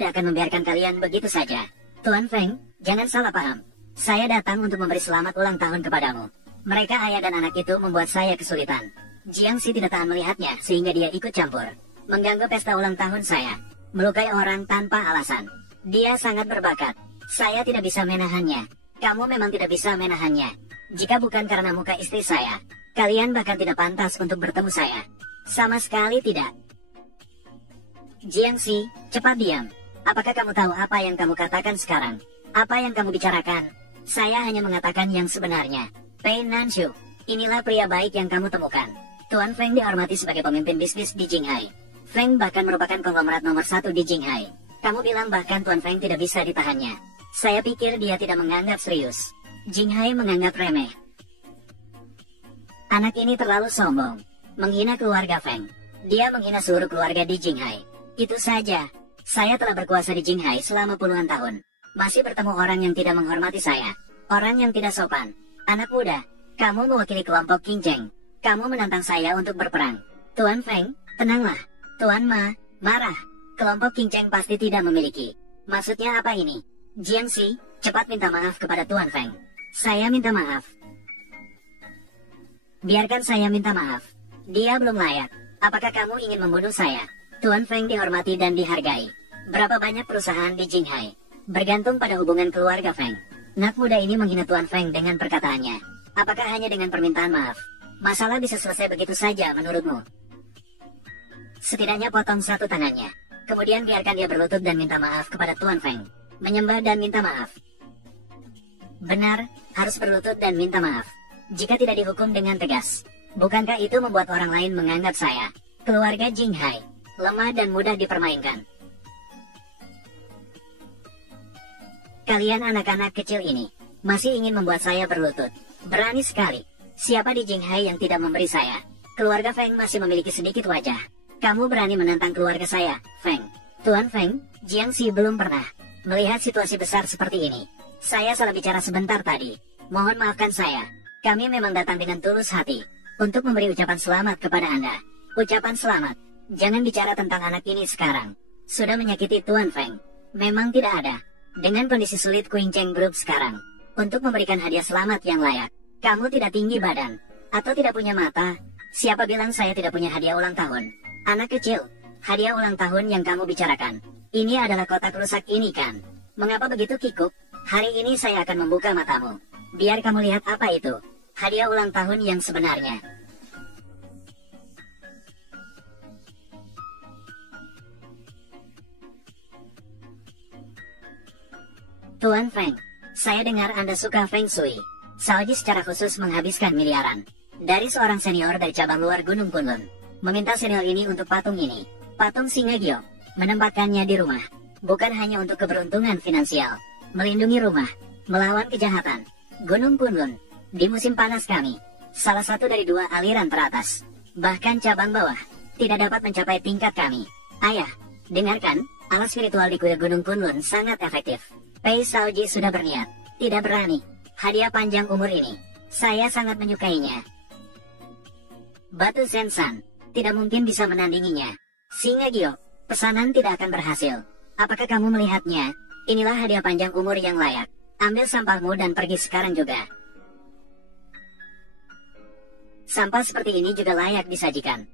tidak akan membiarkan kalian begitu saja. Tuan Feng, jangan salah paham. Saya datang untuk memberi selamat ulang tahun kepadamu. Mereka ayah dan anak itu membuat saya kesulitan. Jiangxi tidak tahan melihatnya sehingga dia ikut campur. Mengganggu pesta ulang tahun saya. Melukai orang tanpa alasan. Dia sangat berbakat. Saya tidak bisa menahannya. Kamu memang tidak bisa menahannya. Jika bukan karena muka istri saya, kalian bahkan tidak pantas untuk bertemu saya. Sama sekali tidak. Jiangxi, cepat diam. Apakah kamu tahu apa yang kamu katakan sekarang? Apa yang kamu bicarakan? Saya hanya mengatakan yang sebenarnya. Pei Nanshu, inilah pria baik yang kamu temukan. Tuan Feng dihormati sebagai pemimpin bisnis di Jinghai. Feng bahkan merupakan konglomerat nomor 1 di Jinghai. Kamu bilang bahkan Tuan Feng tidak bisa ditahannya. Saya pikir dia tidak menganggap serius. Jinghai menganggap remeh. Anak ini terlalu sombong. Menghina keluarga Feng. Dia menghina seluruh keluarga di Jinghai. Itu saja. Saya telah berkuasa di Jinghai selama puluhan tahun. Masih bertemu orang yang tidak menghormati saya. Orang yang tidak sopan. Anak muda, kamu mewakili kelompok King Cheng. Kamu menantang saya untuk berperang. Tuan Feng, tenanglah. Tuan Ma, marah. Kelompok King Cheng pasti tidak memiliki. Maksudnya apa ini? Jiangxi, cepat minta maaf kepada Tuan Feng. Saya minta maaf. Biarkan saya minta maaf. Dia belum layak. Apakah kamu ingin membunuh saya? Tuan Feng dihormati dan dihargai. Berapa banyak perusahaan di Jinghai bergantung pada hubungan keluarga Feng. Nak muda ini menghina Tuan Feng dengan perkataannya. Apakah hanya dengan permintaan maaf? Masalah bisa selesai begitu saja menurutmu? Setidaknya potong satu tangannya. Kemudian biarkan dia berlutut dan minta maaf kepada Tuan Feng. Menyembah dan minta maaf. Benar, harus berlutut dan minta maaf. Jika tidak dihukum dengan tegas. Bukankah itu membuat orang lain menganggap saya, keluarga Jinghai, lemah dan mudah dipermainkan? Kalian anak-anak kecil ini, masih ingin membuat saya berlutut. Berani sekali. Siapa di Jinghai yang tidak memberi saya? Keluarga Feng masih memiliki sedikit wajah. Kamu berani menantang keluarga saya, Feng. Tuan Feng, Jiangxi belum pernah melihat situasi besar seperti ini. Saya salah bicara sebentar tadi. Mohon maafkan saya. Kami memang datang dengan tulus hati untuk memberi ucapan selamat kepada Anda. Ucapan selamat. Jangan bicara tentang anak ini sekarang. Sudah menyakiti Tuan Feng. Memang tidak ada. Dengan kondisi sulit Queen Cheng Group sekarang, untuk memberikan hadiah selamat yang layak. Kamu tidak tinggi badan, atau tidak punya mata. Siapa bilang saya tidak punya hadiah ulang tahun? Anak kecil, hadiah ulang tahun yang kamu bicarakan. Ini adalah kotak rusak ini kan? Mengapa begitu kikuk? Hari ini saya akan membuka matamu. Biar kamu lihat apa itu. Hadiah ulang tahun yang sebenarnya. Tuan Feng, saya dengar Anda suka Feng Shui. Shaoji secara khusus menghabiskan miliaran dari seorang senior dari cabang luar Gunung Kunlun. Meminta senior ini untuk patung ini. Patung Singa Giok. Menempatkannya di rumah. Bukan hanya untuk keberuntungan finansial. Melindungi rumah. Melawan kejahatan. Gunung Kunlun. Di musim panas kami. Salah satu dari 2 aliran teratas. Bahkan cabang bawah. Tidak dapat mencapai tingkat kami. Ayah, dengarkan. Alat spiritual di kuil Gunung Kunlun sangat efektif. Pei Shaoji sudah berniat. Tidak berani. Hadiah panjang umur ini. Saya sangat menyukainya. Batu Zensan. Tidak mungkin bisa menandinginya. Singa Giok, pesanan tidak akan berhasil. Apakah kamu melihatnya? Inilah hadiah panjang umur yang layak. Ambil sampahmu dan pergi sekarang juga. Sampah seperti ini juga layak disajikan.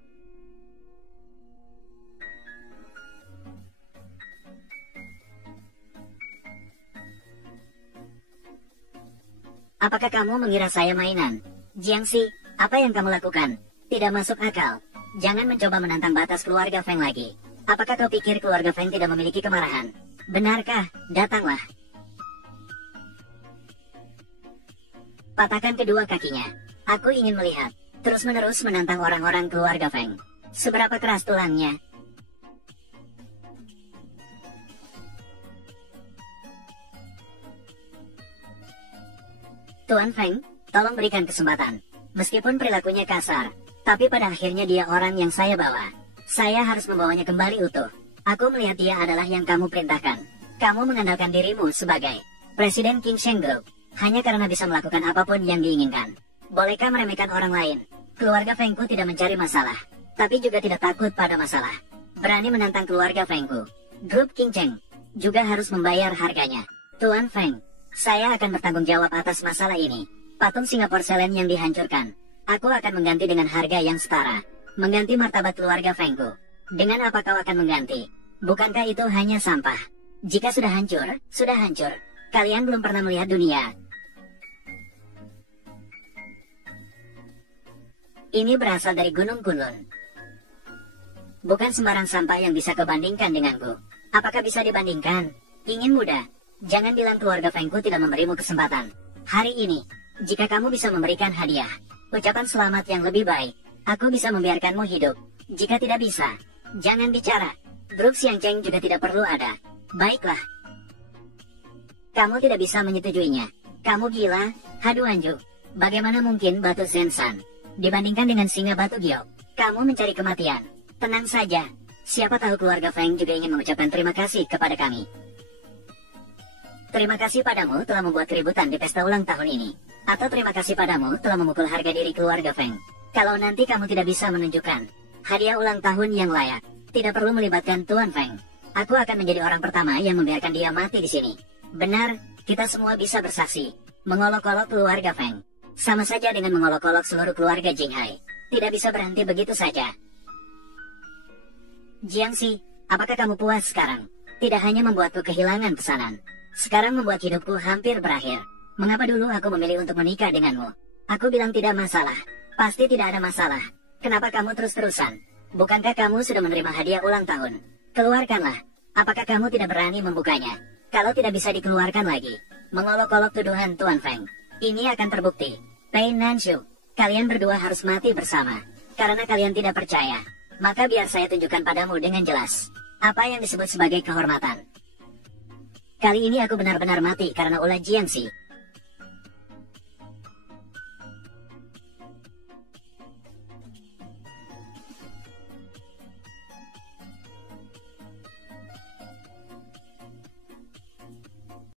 Apakah kamu mengira saya mainan? Jiangxi, apa yang kamu lakukan? Tidak masuk akal. Jangan mencoba menantang batas keluarga Feng lagi. Apakah kau pikir keluarga Feng tidak memiliki kemarahan? Benarkah? Datanglah. Patahkan kedua kakinya. Aku ingin melihat. Terus-menerus menantang orang-orang keluarga Feng. Seberapa keras tulangnya? Tuan Feng, tolong berikan kesempatan. Meskipun perilakunya kasar, tapi pada akhirnya dia orang yang saya bawa. Saya harus membawanya kembali utuh. Aku melihat dia adalah yang kamu perintahkan. Kamu mengandalkan dirimu sebagai Presiden King Cheng Group, hanya karena bisa melakukan apapun yang diinginkan. Bolehkah meremehkan orang lain? Keluarga Fengku tidak mencari masalah, tapi juga tidak takut pada masalah. Berani menantang keluarga Fengku. Grup King Cheng, juga harus membayar harganya. Tuan Feng, saya akan bertanggung jawab atas masalah ini. Patung singa porselen yang dihancurkan, aku akan mengganti dengan harga yang setara. Mengganti martabat keluarga Fengku. Dengan apa kau akan mengganti? Bukankah itu hanya sampah? Jika sudah hancur, sudah hancur. Kalian belum pernah melihat dunia. Ini berasal dari Gunung Kunlun. Bukan sembarang sampah yang bisa kebandingkan denganku. Apakah bisa dibandingkan? Ingin mudah. Jangan bilang keluarga Fengku tidak memberimu kesempatan. Hari ini, jika kamu bisa memberikan hadiah, ucapan selamat yang lebih baik, aku bisa membiarkanmu hidup. Jika tidak bisa, jangan bicara. Grup Xiangcheng juga tidak perlu ada. Baiklah. Kamu tidak bisa menyetujuinya. Kamu gila, Haduanju. Bagaimana mungkin batu Zensan dibandingkan dengan singa batu giok? Kamu mencari kematian. Tenang saja, siapa tahu keluarga Feng juga ingin mengucapkan terima kasih kepada kami. Terima kasih padamu telah membuat keributan di pesta ulang tahun ini. Atau terima kasih padamu telah memukul harga diri keluarga Feng. Kalau nanti kamu tidak bisa menunjukkan hadiah ulang tahun yang layak, tidak perlu melibatkan Tuan Feng. Aku akan menjadi orang pertama yang membiarkan dia mati di sini. Benar, kita semua bisa bersaksi. Mengolok-olok keluarga Feng sama saja dengan mengolok-olok seluruh keluarga Jinghai. Tidak bisa berhenti begitu saja. Jiangxi, apakah kamu puas sekarang? Tidak hanya membuatku kehilangan pesanan, sekarang membuat hidupku hampir berakhir. Mengapa dulu aku memilih untuk menikah denganmu? Aku bilang tidak masalah. Pasti tidak ada masalah. Kenapa kamu terus-terusan? Bukankah kamu sudah menerima hadiah ulang tahun? Keluarkanlah. Apakah kamu tidak berani membukanya? Kalau tidak bisa dikeluarkan lagi, mengolok-olok tuduhan Tuan Feng, ini akan terbukti. Pei Nanshu, kalian berdua harus mati bersama. Karena kalian tidak percaya, maka biar saya tunjukkan padamu dengan jelas apa yang disebut sebagai kehormatan. Kali ini aku benar-benar mati karena ulah Jiangxi.